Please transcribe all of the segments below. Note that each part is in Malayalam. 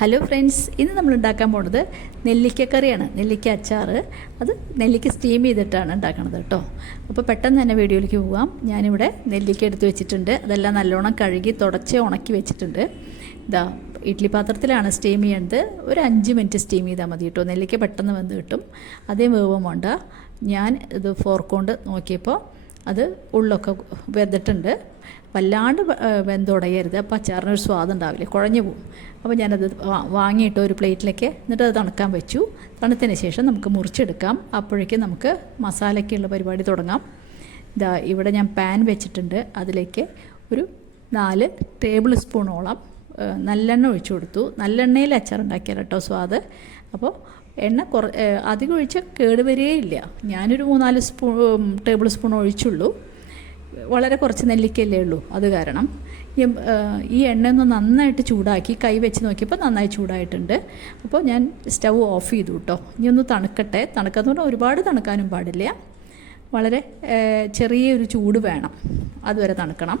ഹലോ ഫ്രണ്ട്സ്, ഇന്ന് നമ്മൾ ഉണ്ടാക്കാൻ പോകുന്നത് നെല്ലിക്ക കറിയാണ്. നെല്ലിക്ക അച്ചാർ. അത് നെല്ലിക്ക സ്റ്റീം ചെയ്തിട്ടാണ് ഉണ്ടാക്കുന്നത് കേട്ടോ. അപ്പോൾ പെട്ടെന്ന് തന്നെ വീഡിയോയിലേക്ക് പോകാം. ഞാനിവിടെ നെല്ലിക്ക എടുത്ത് വെച്ചിട്ടുണ്ട്. അതെല്ലാം നല്ലോണം കഴുകി തുടച്ച് ഉണക്കി വെച്ചിട്ടുണ്ട്. ഇതാ ഇഡ്ഡലി പാത്രത്തിലാണ് സ്റ്റീം ചെയ്യേണ്ടത്. ഒരു 5 മിനിറ്റ് സ്റ്റീം ചെയ്താൽ മതി കേട്ടോ. നെല്ലിക്ക പെട്ടെന്ന് വെന്ത് കിട്ടും. അതേ വേവും വേണ്ട. ഞാൻ ഇത് ഫോർക്ക് കൊണ്ട് നോക്കിയപ്പോൾ അത് ഉള്ളൊക്കെ വെന്തിട്ടുണ്ട്. വല്ലാണ്ട് വെന്തുടയരുത്, അപ്പോൾ അച്ചാറിനൊരു സ്വാദം ഉണ്ടാവില്ല, കുഴഞ്ഞു പോകും. അപ്പോൾ ഞാനത് വാങ്ങിയിട്ട് ഒരു പ്ലേറ്റിലേക്ക് എന്നിട്ട് അത് തണുക്കാൻ വെച്ചു. തണുത്തതിന് ശേഷം നമുക്ക് മുറിച്ചെടുക്കാം. അപ്പോഴേക്കും നമുക്ക് മസാലയ്ക്കുള്ള പരിപാടി തുടങ്ങാം. ഇതാ ഇവിടെ ഞാൻ പാൻ വെച്ചിട്ടുണ്ട്. അതിലേക്ക് ഒരു 4 ടേബിൾ സ്പൂണോളം നല്ലെണ്ണ ഒഴിച്ചു കൊടുത്തു. നല്ലെണ്ണയിൽ അച്ചാർ ഉണ്ടാക്കിയാൽ കേട്ടോ സ്വാദ്. അപ്പോൾ എണ്ണ അധികം ഒഴിച്ചാൽ കേടുവരികയില്ല. ഞാനൊരു 3-4 ടേബിൾ സ്പൂൺ ഒഴിച്ചുള്ളൂ. വളരെ കുറച്ച് നെല്ലിക്കല്ലേ ഉള്ളൂ, അത് കാരണം ഈ എണ്ണ ഒന്ന് നന്നായിട്ട് ചൂടാക്കി കൈ വെച്ച് നോക്കിയപ്പോൾ നന്നായി ചൂടായിട്ടുണ്ട്. അപ്പോൾ ഞാൻ സ്റ്റൗ ഓഫ് ചെയ്തു കേട്ടോ. ഇനി ഒന്ന് തണുക്കട്ടെ. തണുക്കാന്ന് പറഞ്ഞാൽ ഒരുപാട് തണുക്കാനും പാടില്ല, വളരെ ചെറിയൊരു ചൂട് വേണം, അതുവരെ തണുക്കണം.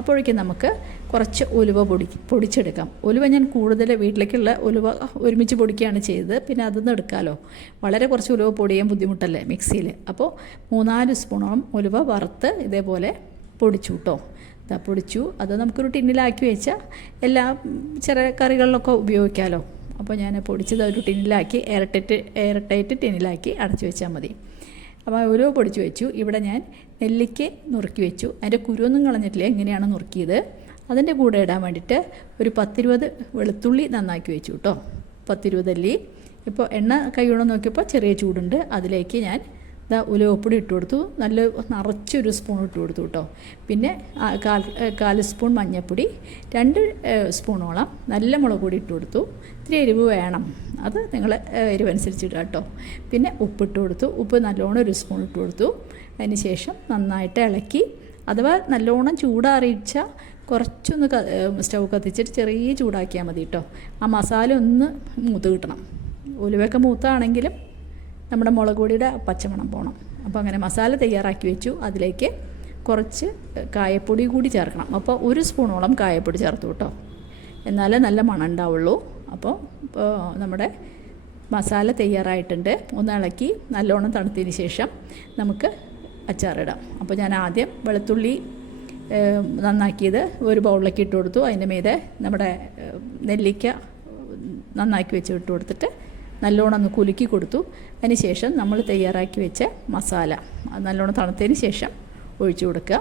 അപ്പോഴേക്കും നമുക്ക് കുറച്ച് ഉലുവ പൊടിച്ചെടുക്കാം. ഉലുവ ഞാൻ കൂടുതൽ വീട്ടിലേക്കുള്ള ഉലുവ ഒരുമിച്ച് പൊടിക്കുകയാണ് ചെയ്തത്. പിന്നെ അതൊന്നും എടുക്കാമല്ലോ, വളരെ കുറച്ച് ഉലുവ പൊടിയാൻ ബുദ്ധിമുട്ടല്ലേ മിക്സിയിൽ. അപ്പോൾ 3-4 സ്പൂണോളം ഉലുവ വറുത്ത് ഇതേപോലെ പൊടിച്ചു കേട്ടോ. ഇതാ പൊടിച്ചു. അത് നമുക്കൊരു ടിന്നിലാക്കി വെച്ചാൽ എല്ലാ ചെറിയ കറികളിലൊക്കെ ഉപയോഗിക്കാമല്ലോ. അപ്പോൾ ഞാൻ പൊടിച്ചത് ഒരു ടിന്നിലാക്കി എയർടൈറ്റ് ടിന്നിലാക്കി അടച്ചു വെച്ചാൽ മതി. അപ്പോൾ ഉലുവ പൊടിച്ച് വെച്ചു. ഇവിടെ ഞാൻ നെല്ലിക്ക നുറുക്കി വെച്ചു. അതിൻ്റെ കുരുവൊന്നും കളഞ്ഞിട്ടില്ല, എങ്ങനെയാണ് നുറുക്കിയത്. അതിൻ്റെ കൂടെ ഇടാൻ വേണ്ടിയിട്ട് ഒരു 10-20 വെളുത്തുള്ളി നന്നാക്കി വെച്ചു കേട്ടോ. 10-20 അല്ലി. ഇപ്പോൾ എണ്ണ കൈയോടെ നോക്കിയപ്പോൾ ചെറിയ ചൂടുണ്ട്. അതിലേക്ക് ഞാൻ ഉലുവപ്പൊടി ഇട്ട് കൊടുത്തു. നല്ല നിറച്ചൊരു സ്പൂൺ ഇട്ട് കൊടുത്തു കേട്ടോ. പിന്നെ 1/4 സ്പൂൺ മഞ്ഞൾപ്പൊടി, 2 സ്പൂണോളം നല്ല മുളക് പൊടി ഇട്ട് കൊടുത്തു. ഇത്തിരി എരിവ് വേണം, അത് നിങ്ങൾ എരിവനുസരിച്ച് ഇടുക കേട്ടോ. പിന്നെ ഉപ്പിട്ട് കൊടുത്തു. ഉപ്പ് നല്ലോണം 1 സ്പൂൺ ഇട്ട് കൊടുത്തു. അതിന് ശേഷം നന്നായിട്ട് ഇളക്കി. അഥവാ നല്ലോണം ചൂടാറിയിച്ചാൽ കുറച്ചൊന്ന് സ്റ്റൗ കത്തിച്ചിട്ട് ചെറിയ ചൂടാക്കിയാൽ മതി കേട്ടോ. ആ മസാല ഒന്ന് മൂത്ത് കിട്ടണം. ഉലുവയൊക്കെ മൂത്താണെങ്കിലും നമ്മുടെ മുളക് പൊടിയുടെ പച്ചമണം പോകണം. അപ്പോൾ അങ്ങനെ മസാല തയ്യാറാക്കി വെച്ചു. അതിലേക്ക് കുറച്ച് കായപ്പൊടി കൂടി ചേർക്കണം. അപ്പോൾ 1 സ്പൂണോളം കായപ്പൊടി ചേർത്തു കേട്ടോ, എന്നാലേ നല്ല മണം ഉണ്ടാവുള്ളൂ. അപ്പോൾ നമ്മുടെ മസാല തയ്യാറായിട്ടുണ്ട്. ഒന്ന് ഇളക്കി നല്ലോണം തണുത്തതിന് ശേഷം നമുക്ക് അച്ചാറിടാം. അപ്പോൾ ഞാൻ ആദ്യം വെളുത്തുള്ളി നന്നാക്കിയത് ഒരു ബൗളിലേക്ക് ഇട്ട് കൊടുത്തു. അതിൻ്റെ മീതെ നമ്മുടെ നെല്ലിക്ക നന്നാക്കി വെച്ച് ഇട്ട് കൊടുത്തിട്ട് നല്ലോണം ഒന്ന് കുലുക്കി കൊടുത്തു. അതിന് ശേഷം നമ്മൾ തയ്യാറാക്കി വെച്ച മസാല നല്ലോണം തണുത്തതിന് ശേഷം ഒഴിച്ചു കൊടുക്കുക.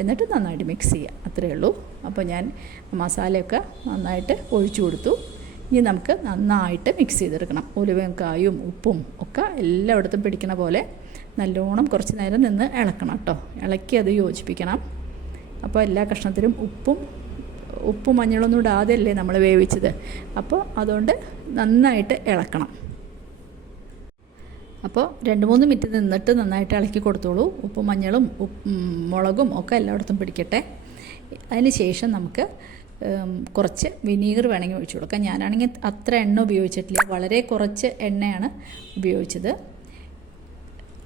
എന്നിട്ട് നന്നായിട്ട് മിക്സ് ചെയ്യുക, അത്രയേ ഉള്ളൂ. അപ്പോൾ ഞാൻ മസാലയൊക്കെ നന്നായിട്ട് ഒഴിച്ചു കൊടുത്തു. ഇനി നമുക്ക് നന്നായിട്ട് മിക്സ് ചെയ്തെടുക്കണം. ഉലുവയും കായും ഉപ്പും ഒക്കെ എല്ലായിടത്തും പിടിക്കണ പോലെ നല്ലോണം കുറച്ച് നേരം നിന്ന് ഇളക്കണം കേട്ടോ. ഇളക്കി അത് യോജിപ്പിക്കണം. അപ്പോൾ എല്ലാ കഷ്ണത്തിലും ഉപ്പും മഞ്ഞളൊന്നും ഇടാതെയല്ലേ നമ്മൾ വേവിച്ചത്. അപ്പോൾ അതുകൊണ്ട് നന്നായിട്ട് ഇളക്കണം. അപ്പോൾ 2-3 മിനിറ്റ് നിന്നിട്ട് നന്നായിട്ട് ഇളക്കി കൊടുത്തോളൂ. ഉപ്പും മഞ്ഞളും മുളകും ഒക്കെ എല്ലായിടത്തും പിടിക്കട്ടെ. അതിന് ശേഷം നമുക്ക് കുറച്ച് വിനീഗർ വേണമെങ്കിൽ ഒഴിച്ചു കൊടുക്കാം. ഞാനാണെങ്കിൽ അത്ര എണ്ണ ഉപയോഗിച്ചിട്ടില്ല, വളരെ കുറച്ച് എണ്ണയാണ് ഉപയോഗിച്ചത്.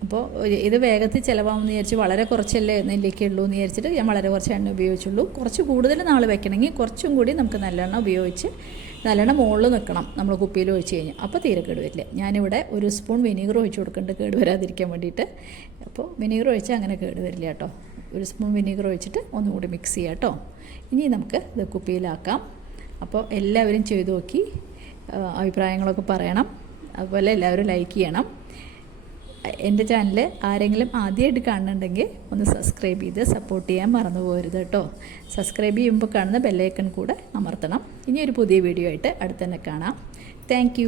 അപ്പോൾ ഇത് വേഗത്തിൽ ചിലവാകുമെന്ന് വിചാരിച്ച് വളരെ കുറച്ചല്ലേ നെല്ലിക്കുള്ളൂ എന്ന് വിചാരിച്ചിട്ട് ഞാൻ വളരെ കുറച്ച് എണ്ണ ഉപയോഗിച്ചുള്ളൂ. കുറച്ച് കൂടുതൽ നാൾ വെക്കണമെങ്കിൽ കുറച്ചും കൂടി നമുക്ക് നല്ലെണ്ണ ഉപയോഗിച്ച് നല്ലെണ്ണ മുകളിൽ നിൽക്കണം നമ്മൾ കുപ്പിയിൽ ഒഴിച്ച് കഴിഞ്ഞാൽ. അപ്പോൾ തീരെ കേടുവരില്ല. ഞാനിവിടെ 1 സ്പൂൺ വിനീഗർ ഒഴിച്ച് കൊടുക്കുന്നുണ്ട് കേടുവരാതിരിക്കാൻ വേണ്ടിയിട്ട്. അപ്പോൾ വിനീഗർ ഒഴിച്ചാൽ അങ്ങനെ കേടുവരില്ല കേട്ടോ. 1 സ്പൂൺ വിനീഗർ ഒഴിച്ചിട്ട് ഒന്നുകൂടി മിക്സ് ചെയ്യാം കേട്ടോ. ഇനി നമുക്ക് ഇത് കുപ്പിയിലാക്കാം. അപ്പോൾ എല്ലാവരും ചെയ്ത് നോക്കി അഭിപ്രായങ്ങളൊക്കെ പറയണം. അതുപോലെ എല്ലാവരും ലൈക്ക് ചെയ്യണം. എൻ്റെ ചാനൽ ആരെങ്കിലും ആദ്യമായിട്ട് കാണുന്നുണ്ടെങ്കിൽ ഒന്ന് സബ്സ്ക്രൈബ് ചെയ്ത് സപ്പോർട്ട് ചെയ്യാൻ മറന്നു പോകരുത് കേട്ടോ. സബ്സ്ക്രൈബ് ചെയ്യുമ്പോൾ കാണുന്ന ബെല്ലൈക്കൺ കൂടെ അമർത്തണം. ഇനി ഒരു പുതിയ വീഡിയോ ആയിട്ട് അടുത്ത് തന്നെ കാണാം. താങ്ക്